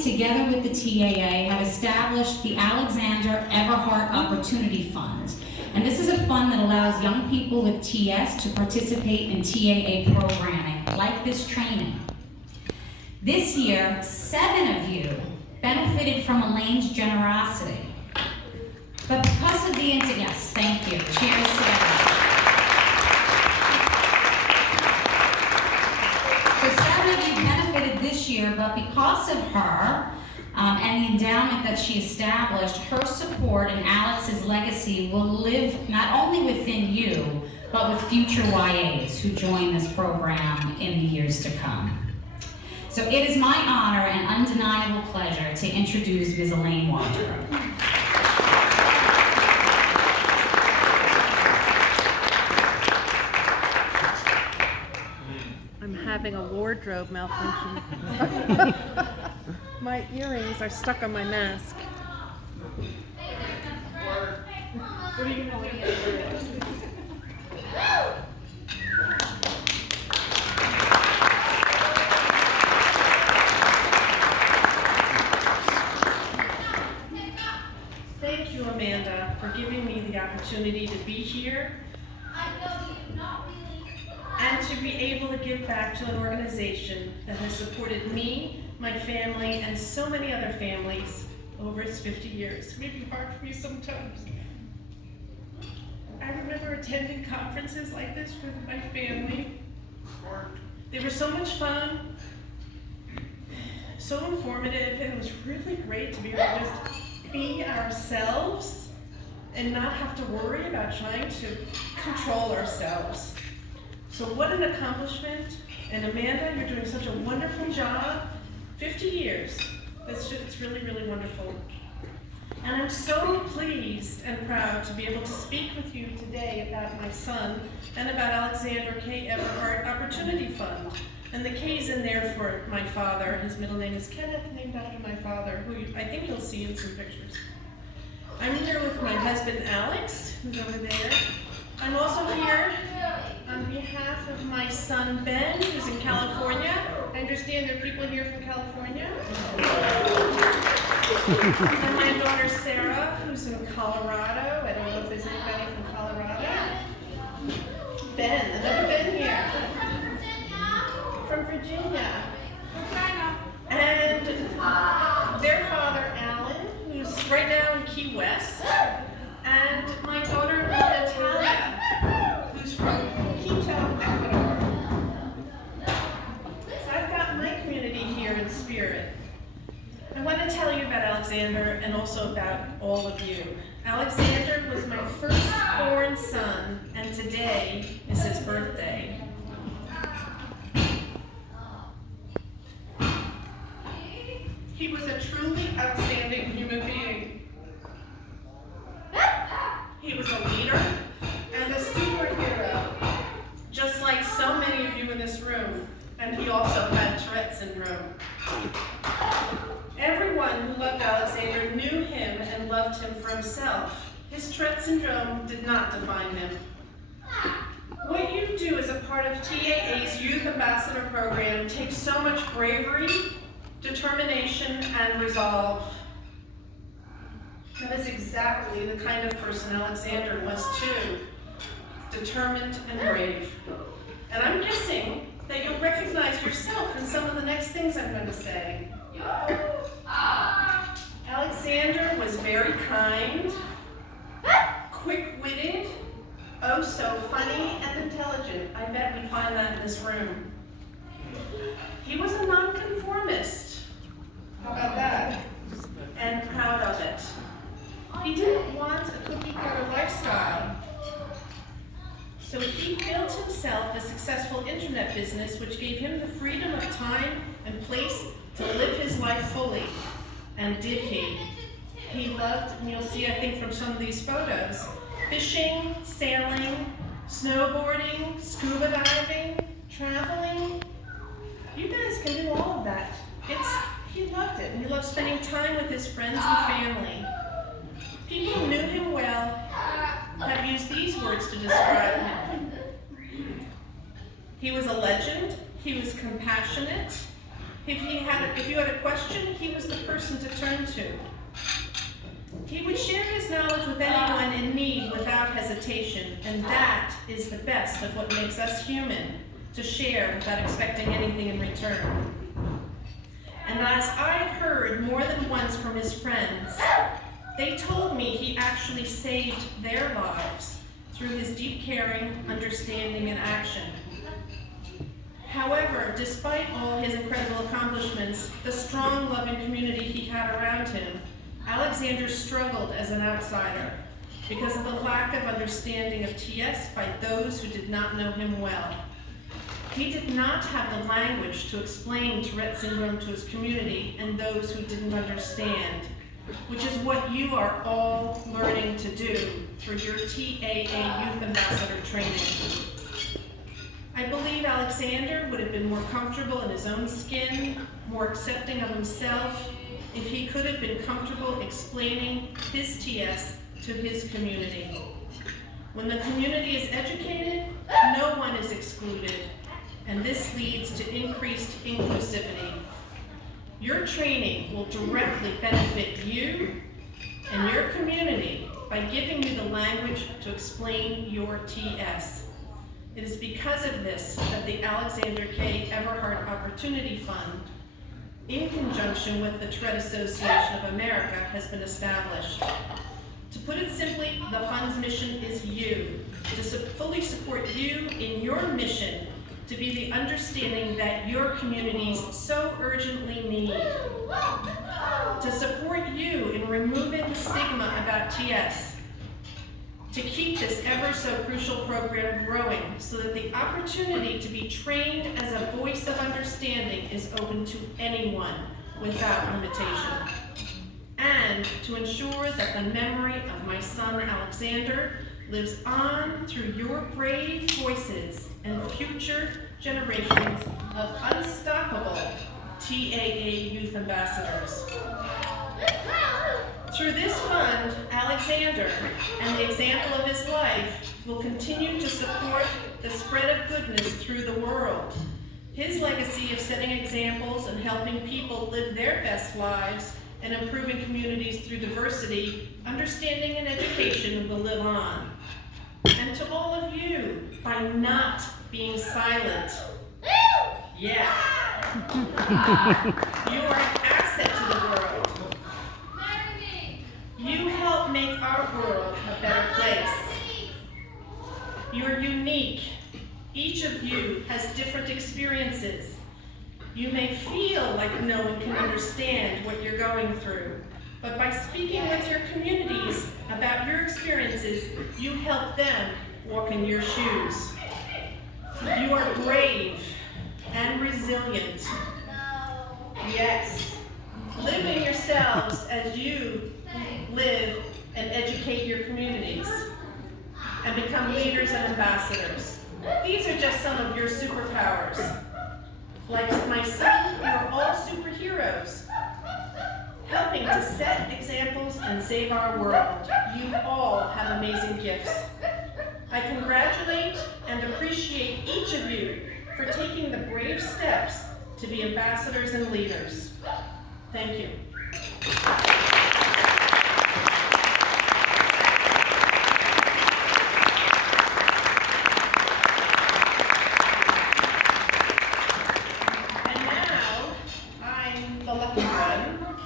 family, together with the TAA, have established the Everhart Opportunity Fund. And this is a fund that allows young people with TS to participate in TAA programming, like this training. This year, 7 of you benefited from Elaine's generosity. But because of the yes, thank you. Cheers, Sarah. So 7 of you benefited this year, but because of her and the endowment that she established, her support and Alex's legacy will live not only within you, but with future YAs who join this program in the years to come. So it is my honor and undeniable pleasure to introduce Ms. Elaine Waldrop. I'm having a wardrobe malfunction. My earrings are stuck on my mask. What are you going to do? Thank you, Amanda, for giving me the opportunity to be here and to be able to give back to an organization that has supported me, my family, and so many other families over its 50 years. It may be hard for me sometimes. I remember attending conferences like this with my family. They were so much fun, so informative, and it was really great to be able to just be ourselves and not have to worry about trying to control ourselves. So what an accomplishment. And Amanda, you're doing such a wonderful job. 50 years. It's really, really wonderful. And I'm so pleased and proud to be able to speak with you today about my son and about Alexander K. Everhart Opportunity Fund. And the K's in there for my father. His middle name is Kenneth, named after my father, who I think you'll see in some pictures. I'm here with my husband, Alex, who's over there. I'm also here on behalf of my son, Ben, who's in California. I understand there are people here from California. And my daughter, Sarah, who's in Colorado. I don't know if there's anybody from Colorado. Ben, another Ben here. From Virginia. And their father, Alan, who's right now in Key West. And my daughter, Natalia, who's from Quito, Ecuador. So I've got my community here in spirit. I want to tell you about Alexander and also about all of you. Alexander was my firstborn son, and today is his birthday. He was a truly outstanding human being. He was a leader and a superhero, just like so many of you in this room. And he also had Tourette syndrome. Everyone who loved Alexander knew him and loved him for himself. His Tourette syndrome did not define him. What you do as a part of TAA's Youth Ambassador Program takes so much bravery, determination, and resolve. That is exactly the kind of person Alexander was too, determined and brave. And I'm guessing that you'll recognize yourself in some of the next things I'm going to say. Alexander was very kind, quick-witted, oh so funny and intelligent. I bet we'd find that in this room. He was a nonconformist. How about that? And proud of it. He didn't want a cookie-cutter lifestyle. So he built himself a successful internet business which gave him the freedom of time and place to live his life fully. And did he? He loved, and you'll see I think from some of these photos, fishing, sailing, snowboarding, scuba diving, traveling. You guys can do all of that. He loved it, and he loved spending time with his friends and family. People who knew him well have used these words to describe him. He was a legend, he was compassionate, If you had a question, he was the person to turn to. He would share his knowledge with anyone in need without hesitation, and that is the best of what makes us human, to share without expecting anything in return. And as I've heard more than once from his friends, they told me he actually saved their lives through his deep caring, understanding, and action. However, despite all his incredible accomplishments, the strong, loving community he had around him, Alexander struggled as an outsider because of the lack of understanding of TS by those who did not know him well. He did not have the language to explain Tourette syndrome to his community and those who didn't understand, which is what you are all learning to do through your TAA Youth Ambassador training. I believe Alexander would have been more comfortable in his own skin, more accepting of himself, if he could have been comfortable explaining his TS to his community. When the community is educated, no one is excluded, and this leads to increased inclusivity. Your training will directly benefit you and your community by giving you the language to explain your TS. It is because of this that the Alexander K. Everhart Opportunity Fund, in conjunction with the Tourette Association of America, has been established. To put it simply, the fund's mission is you, to fully support you in your mission to be the understanding that your communities so urgently need. To support you in removing the stigma about TS. To keep this ever so crucial program growing so that the opportunity to be trained as a voice of understanding is open to anyone without limitation. And to ensure that the memory of my son Alexander lives on through your brave voices and future generations of unstoppable TAA Youth Ambassadors. Through this fund, Alexander and the example of his life will continue to support the spread of goodness through the world. His legacy of setting examples and helping people live their best lives and improving communities through diversity, understanding, and education will live on. And to all of you, by not being silent, yeah, you are an asset to the world. You help make our world a better place. You're unique. Each of you has different experiences. You may feel like no one can understand what you're going through, but by speaking with your communities about your experiences, you help them walk in your shoes. You are brave and resilient. Yes. Living yourselves as you live and educate your communities and become leaders and ambassadors. These are just some of your superpowers. Like my son, you're all superheroes, helping to set examples and save our world. You all have amazing gifts. I congratulate and appreciate each of you for taking the brave steps to be ambassadors and leaders. Thank you. And now, I'm the lucky one.